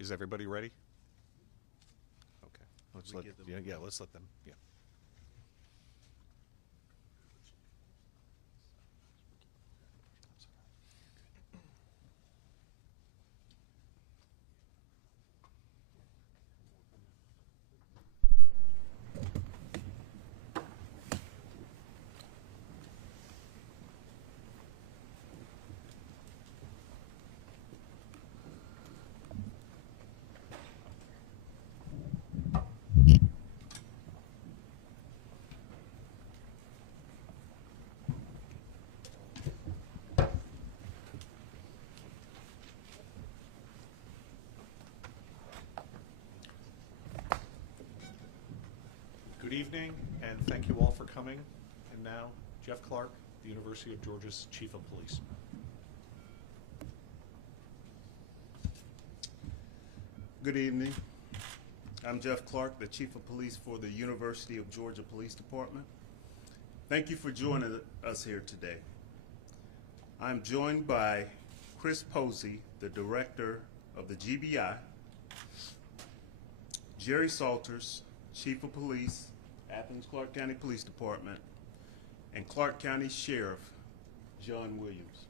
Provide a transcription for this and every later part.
Is everybody ready? Okay. Let's We let give them- yeah, let's let them. Yeah. Good evening, and thank you all for coming. And now, Jeff Clark, the University of Georgia's Chief of Police. Good evening. I'm Jeff Clark, the Chief of Police for the University of Georgia Police Department. Thank you for joining us here today. I'm joined by Chris Posey, the Director of the GBI, Jerry Salters, Chief of Police, Athens Clarke County Police Department, and Clarke County Sheriff John Williams.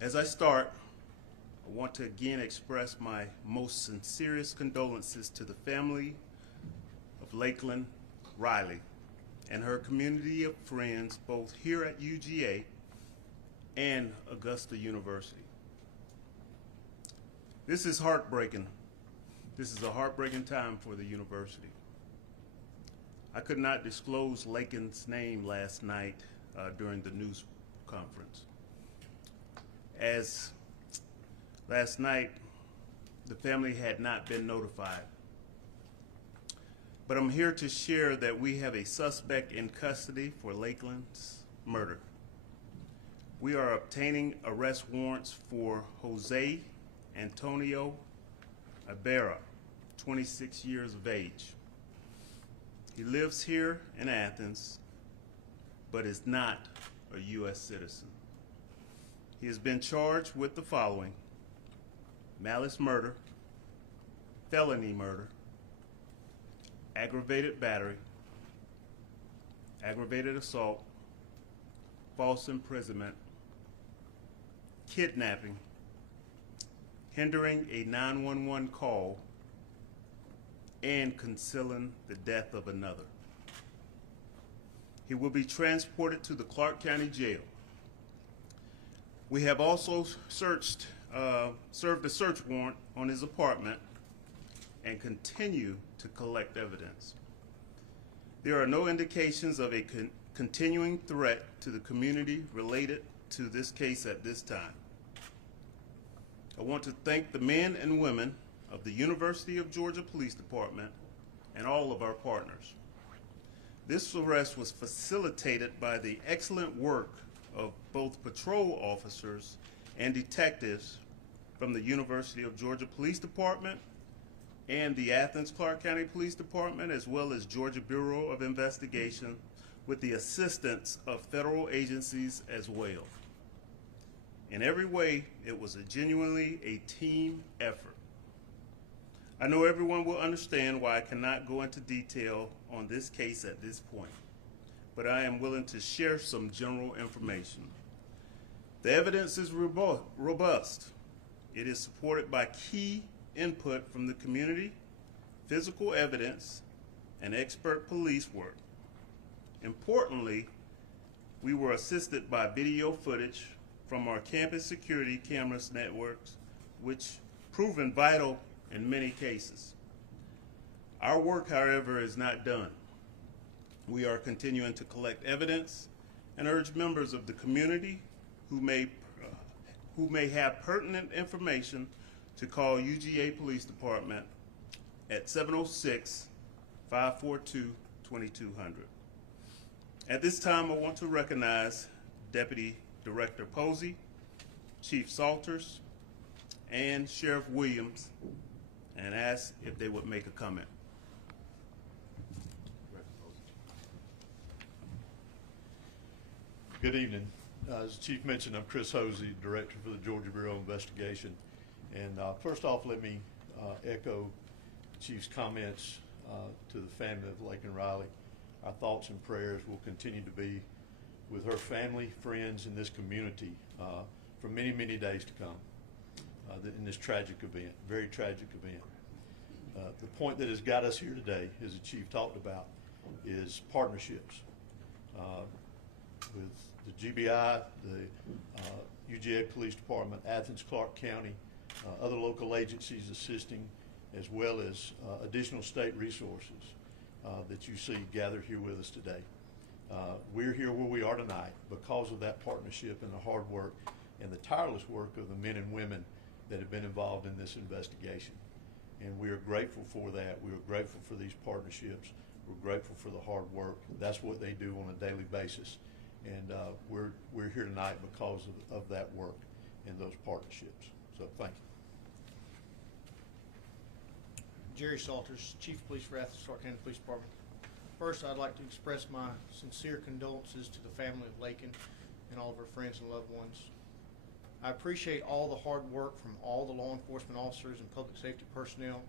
As I start, I want to again express my most sincerest condolences to the family of Laken Riley and her community of friends both here at UGA and Augusta University. This is heartbreaking. This is a heartbreaking time for the university. I could not disclose Laken's name last night during the news conference. As last night, the family had not been notified. But I'm here to share that we have a suspect in custody for Laken's murder. We are obtaining arrest warrants for Jose Antonio Ibarra, 26 years of age. He lives here in Athens, but is not a U.S. citizen. He has been charged with the following: malice murder, felony murder, aggravated battery, aggravated assault, false imprisonment, kidnapping, hindering a 911 call, and concealing the death of another. He will be transported to the Clarke County Jail. We have also served a search warrant on his apartment and continue to collect evidence. There are no indications of a continuing threat to the community related to this case at this time. I want to thank the men and women of the University of Georgia Police Department and all of our partners. This arrest was facilitated by the excellent work of both patrol officers and detectives from the University of Georgia Police Department and the Athens Clarke County Police Department, as well as Georgia Bureau of Investigation, with the assistance of federal agencies as well. In every way, it was genuinely a team effort. I know everyone will understand why I cannot go into detail on this case at this point, but I am willing to share some general information. The evidence is robust. It is supported by key input from the community, physical evidence, and expert police work. Importantly, we were assisted by video footage from our campus security cameras networks, which proven vital in many cases. Our work, however, is not done. We are continuing to collect evidence and urge members of the community who may have pertinent information to call UGA Police Department at 706-542-2200. At this time, I want to recognize Deputy Director Posey, Chief Salters, and Sheriff Williams, and ask if they would make a comment. Good evening. As the Chief mentioned, I'm Chris Hosey, Director for the Georgia Bureau of Investigation. And first off, let me echo Chief's comments to the family of Laken Riley. Our thoughts and prayers will continue to be with her family, friends, and this community for many, many days to come in this tragic event, very tragic event. The point that has got us here today, as the Chief talked about, is partnerships with the GBI, the UGA Police Department, Athens, Clarke County, other local agencies assisting, as well as additional state resources that you see gathered here with us today. We're here where we are tonight because of that partnership and the hard work and the tireless work of the men and women that have been involved in this investigation. And we are grateful for that. We are grateful for these partnerships. We're grateful for the hard work. That's what they do on a daily basis. And we're here tonight because of that work and those partnerships. So thank you. Jerry Salters, Chief of Police for Athens, Clarke County Police Department. First, I'd like to express my sincere condolences to the family of Laken and all of her friends and loved ones. I appreciate all the hard work from all the law enforcement officers and public safety personnel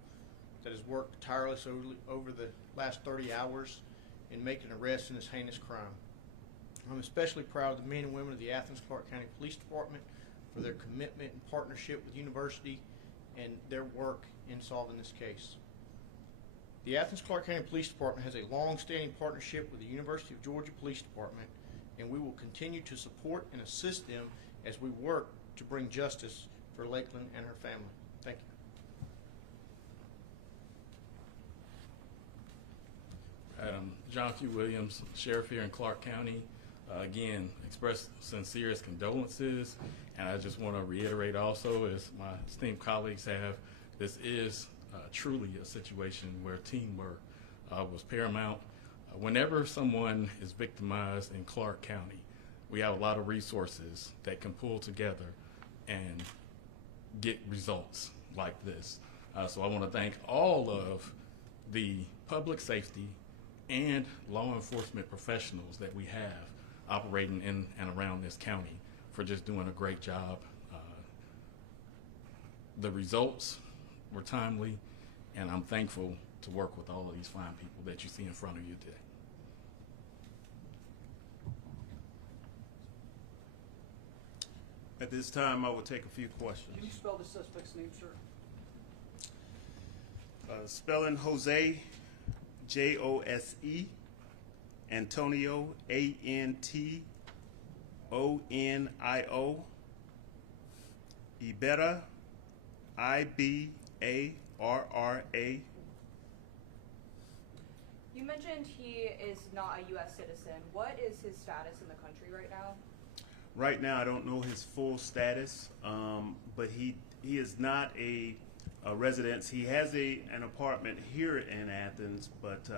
that has worked tirelessly over the last 30 hours in making arrests in this heinous crime. I'm especially proud of the men and women of the Athens Clarke County Police Department for their commitment and partnership with the university and their work in solving this case. The Athens Clarke County Police Department has a long-standing partnership with the University of Georgia Police Department, and we will continue to support and assist them as we work to bring justice for Lakeland and her family. Thank you. John Q. Williams, Sheriff here in Clarke County. Again, express sincerest condolences, and I just want to reiterate also, as my esteemed colleagues have, this is truly a situation where teamwork was paramount. Whenever someone is victimized in Clarke County, we have a lot of resources that can pull together and get results like this. So I want to thank all of the public safety and law enforcement professionals that we have operating in and around this county for just doing a great job. The results were timely, and I'm thankful to work with all of these fine people that you see in front of you today. At this time, I will take a few questions. Can you spell the suspect's name, sir? Spelling Jose, Jose, Antonio, Antonio, Ibarra, Ibarra. You mentioned he is not a U.S. citizen. What is his status in the country right now? Right now, I don't know his full status, but he is not a resident. He has an apartment here in Athens, but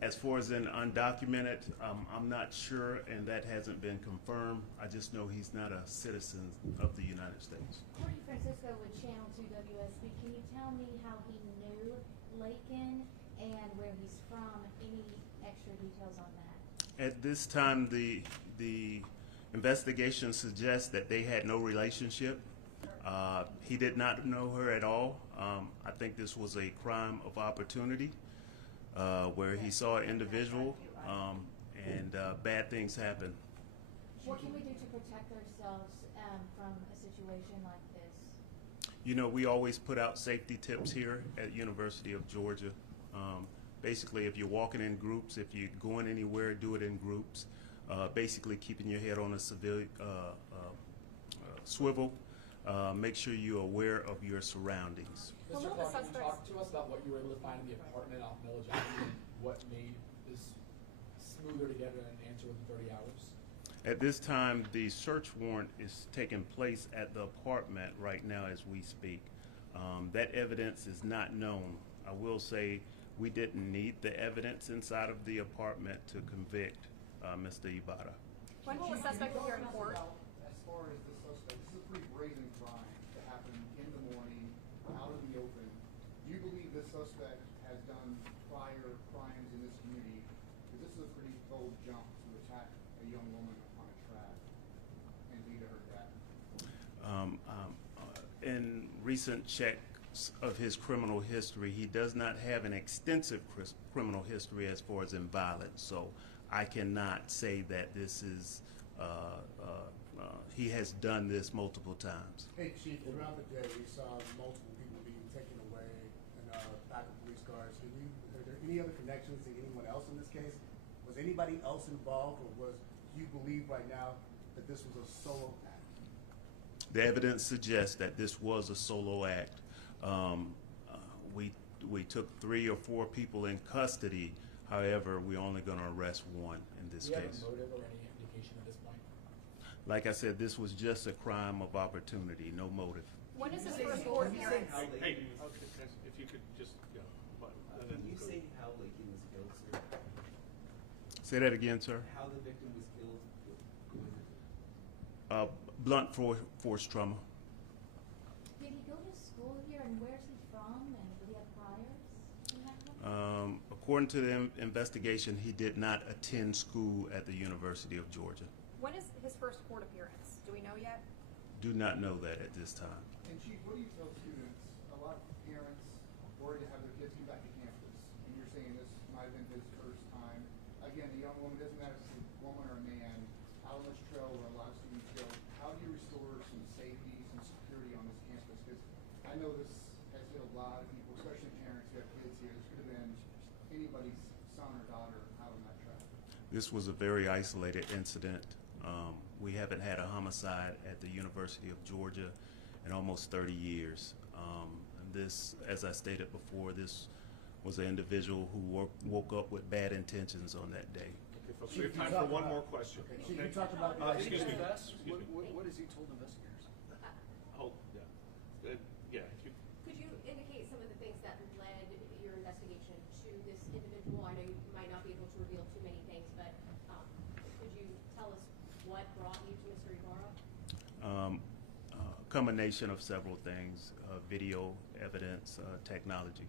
as far as an undocumented, I'm not sure, and that hasn't been confirmed. I just know he's not a citizen of the United States. Corey Francisco with Channel 2 WSB. Can you tell me how he knew Laken and where he's from? Any extra details on that? At this time, the investigation suggests that they had no relationship. He did not know her at all. I think this was a crime of opportunity where he saw an individual and bad things happen. What can we do to protect ourselves from a situation like this? You know, we always put out safety tips here at University of Georgia. Basically, if you're walking in groups, if you're going anywhere, do it in groups. Basically, keeping your head on a swivel. Make sure you're aware of your surroundings. Mr. Clark, can you talk to us about what you were able to find in the apartment off Millage Avenue and what made this smoother to get an answer within 30 hours? At this time, the search warrant is taking place at the apartment right now as we speak. That evidence is not known. I will say we didn't need the evidence inside of the apartment to convict Mr. Ibarra. When will the suspect appear in court? As far as the suspect, this is a pretty brazen crime that happened in the morning, out in the open. Do you believe this suspect has done prior crimes in this community? Because this is a pretty bold jump to attack a young woman on a track and lead to her death. in recent checks of his criminal history, he does not have an extensive criminal history as far as in violence. So I cannot say that this is, he has done this multiple times. Hey, Chief, throughout the day, we saw multiple people being taken away in back of police cars. Are there any other connections to anyone else in this case? Was anybody else involved, or do you believe right now that this was a solo act? The evidence suggests that this was a solo act. We took 3 or 4 people in custody. However, we're only going to arrest 1 in this Do you have case. a motive or any indication at this point? Like I said, this was just a crime of opportunity, no motive. When is his first court appearance? Hey, if you could just, and then Can you go. say how Laken was killed, sir? Say that again, sir. How the victim was killed? Who was it? Blunt force trauma. Did he go to school here, and where's he from, and did he have priors in that country? According to the investigation, he did not attend school at the University of Georgia. When is his first court appearance? Do we know yet? Do not know that at this time. And Chief, what do you tell students? A lot of parents worry to have their kids come back to campus, and you're saying this might have been his first time. Again, the young woman, doesn't matter if it's a woman or a man, Alamos Trail where a lot of students go. How do you restore some safety, some security on this campus? Because I know this has hit a lot of people, especially parents who have kids here. This could have been anybody's son or daughter out on that track. This was a very isolated incident. We haven't had a homicide at the University of Georgia in almost 30 years. And this, as I stated before, this was an individual who woke up with bad intentions on that day. Okay, folks, we have time for one more question. Okay, Chief, you talked about the Excuse me. What has he told investigators? Oh, yeah. Yeah, if you, Could you indicate some of the things that led your investigation to this individual? I know you might not be able to reveal too many things, but could you tell us what brought you to Mr. Ibarra? Combination of several things, video evidence, technology.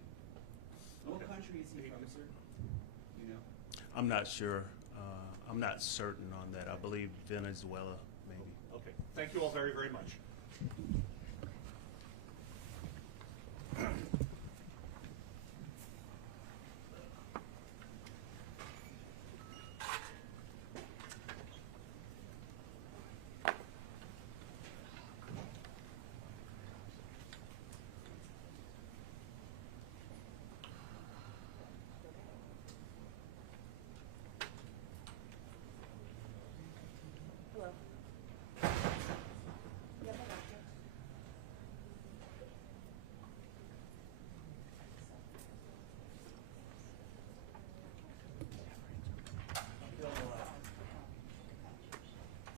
What country is he from, sir? You know? I'm not sure. I'm not certain on that. I believe Venezuela, maybe. okay. Thank you all very, very much.